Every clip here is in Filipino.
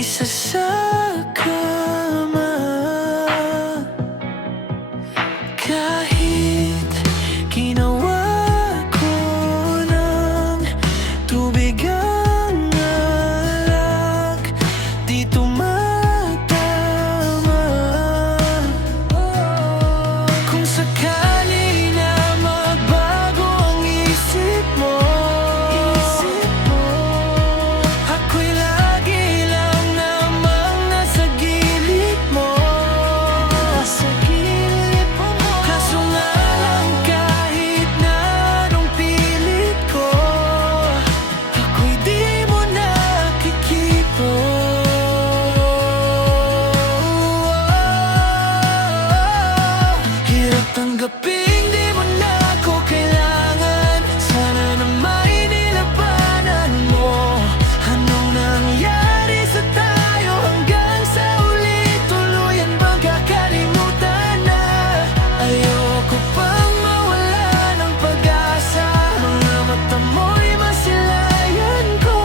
isa sa kama. Kahit ginawa ko ng tubig ang alak, di tumatama. Kung sakali na magbago ang isip mo, ako'y lagi lang namang nasa gilid mo. Kaso nga lang kahit na anong pilit ko, ako'y di mo nakikipo. Hirap tanggapin di mo na ako kailangan. Sana na may nilabanan mo. Anong nangyari sa tayo hanggang sa uli? Tuluyan bang kakalimutan na? Ayoko pang mawala ng pag-asa. Mga mata mo'y masilayan ko.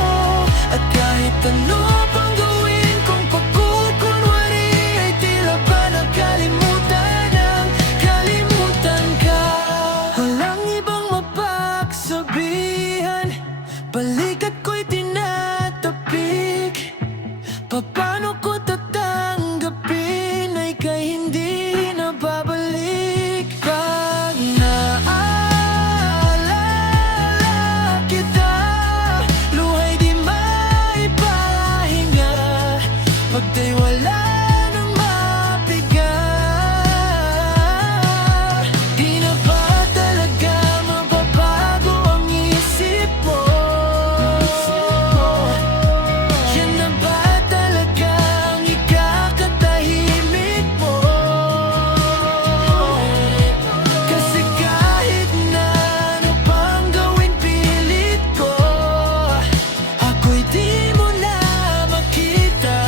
At kahit ano pang gawin kong pagkukunwari, ay tila ba nakalimutan ang kalimutan ka. Walang ibang mapagsabihan, balikat ko'y tinatapik. Paano ko tatanggapin ay kay hindi na babalik? Pag naalala kita, luhay di maipahinga. Pag di wala nang mabigat, di na ba talaga mababago ang isip mo? Yan na ba talaga ang ikakatahimik mo? Kasi kahit na ano pang gawin pilit ko, ako'y di mo na makita.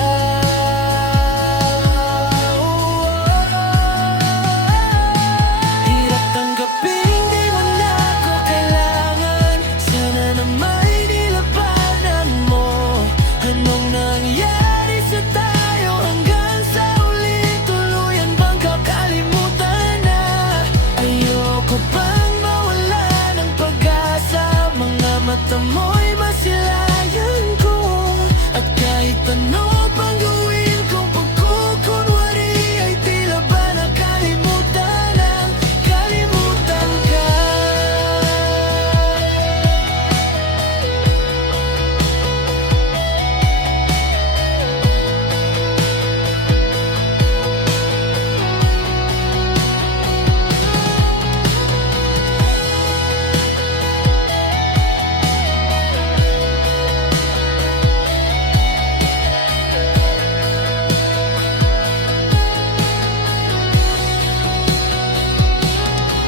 Hirap tanggapin di mo na ako kailangan. Sana na may nilabanan mo. Anong nangyari sa tayo hanggang sa uli? Tuluyan bang kakalimutan na? Ayoko pang mawala ng pag-asa. Mga mata mo'y masilayan ko. At kahit ano pang gawin kong pagkukunwari, ay tila ba nakalimutan ang kalimutan ka.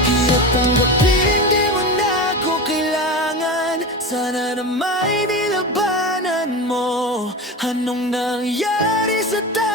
Hirap tanggapin di mo na ako kailangan. Sana na may nilabanan mo. Anong nangyari sa tayo